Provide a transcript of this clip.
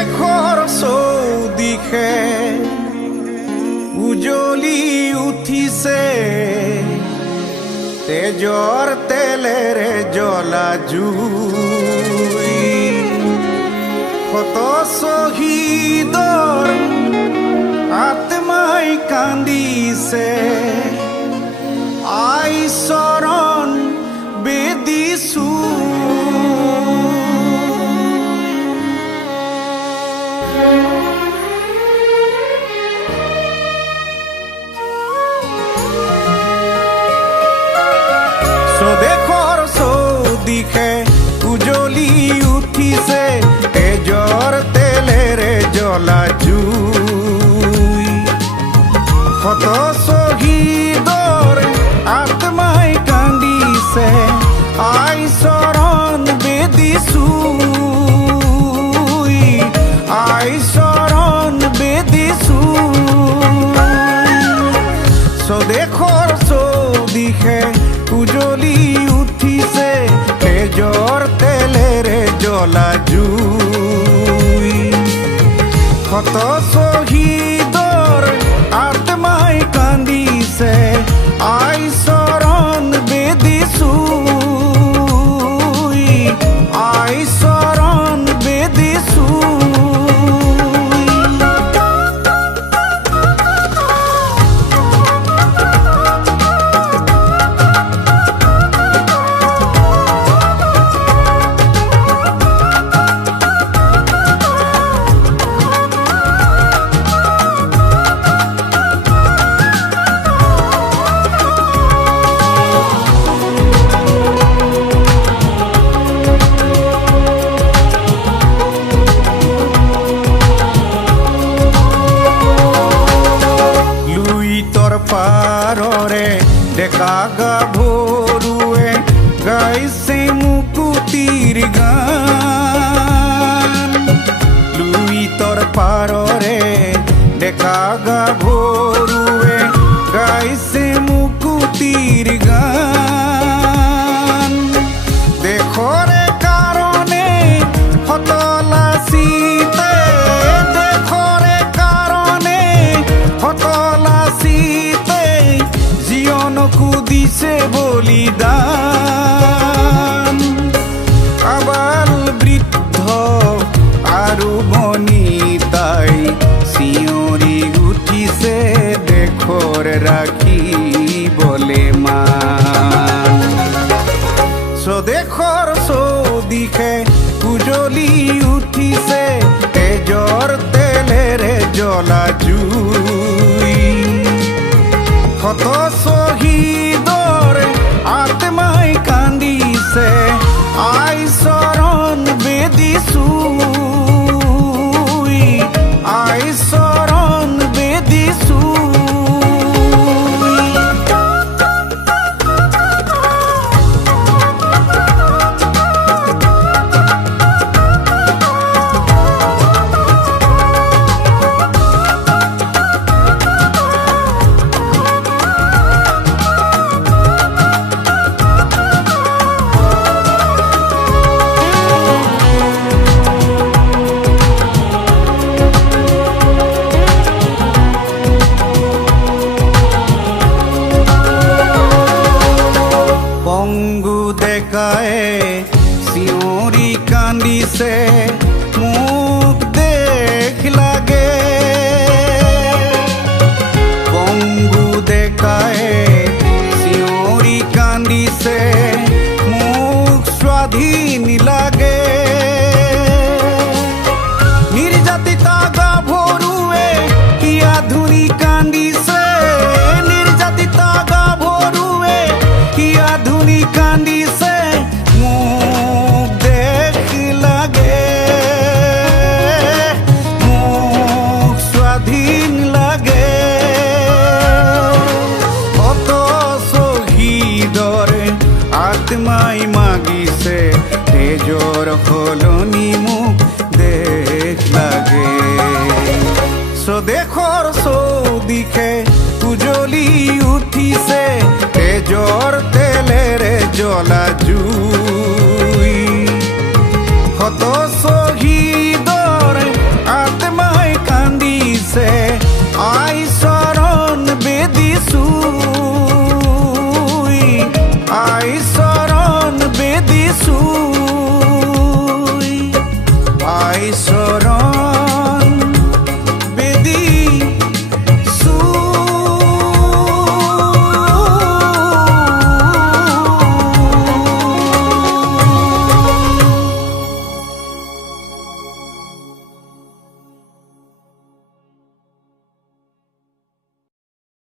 স্বদেশৰ চৌদিশে উজলি উঠিছে তেজৰ তেলেৰে জ্বলা জুই। শত শ্বহীদৰ আত্মাই কান্দিছে, আই চৰণ বেদিছো। স্বদেশৰ চৌদিশে উজলি উঠিছে তেজৰ তেলেৰে জ্বলা জুই। শত শ্বহীদৰ আত্মাই কান্দিছে, আই চৰণ বেদিছো, আই চৰণ বেদিছো। স্বদেশৰ চৌদিশে উজলি উঠিছে তেজৰ তেলেৰে জ্বলা জুই। শত শ্বহীদৰ আত্মাই কান্দিছে, আই চৰণ বেদিছো, আই চৰণ বেদিছো। পাৰৰে ডেকা গাভৰুৱে গাইছে মুকুতিৰ গান। লুইতৰ পাৰৰে ডেকা গাভৰুৱে গাইছে মুকুতিৰ গান। দেশৰে কাৰণে হতলাচিতে, দেশৰে কাৰণে হতলাচিতে জীৱনকো দিছে বলিদান। আবাল বৃদ্ধ আৰু বনিতাই চিঞৰি উঠিছে দেশৰ ৰাখিবলে মান। স্বদেশৰ চৌদিশে উজলি উঠিছে তেজৰ তেলেৰে জ্বলা জুই। শত শ্বহীদৰ আত্মাই কান্দিছে, আই চৰণ বেদিছো, আই চৰণ বেদিছো। চিঞৰি কান্দিছে মোক দেখ লাগে, বংগু ডেকাই চিঞৰি কান্দিছে মোক স্বাধীন লাগে। নিৰ্যাতিতা গাভৰুৱে হিয়া ধুনি কান্দিছে, নিৰ্যাতিতা গাভৰুৱে হিয়া ধুনি কান্দিছে মোক দেখ লাগে, মোক স্বাধীন লাগে। কত শ্বহীদৰ আত্মাই মাগিছে তেজৰ সলনি মোক দেখ লাগে। স্বদেশৰ চৌদিশে উজলি উঠিছে তেজৰ তেলেৰে জ্বলা জুই।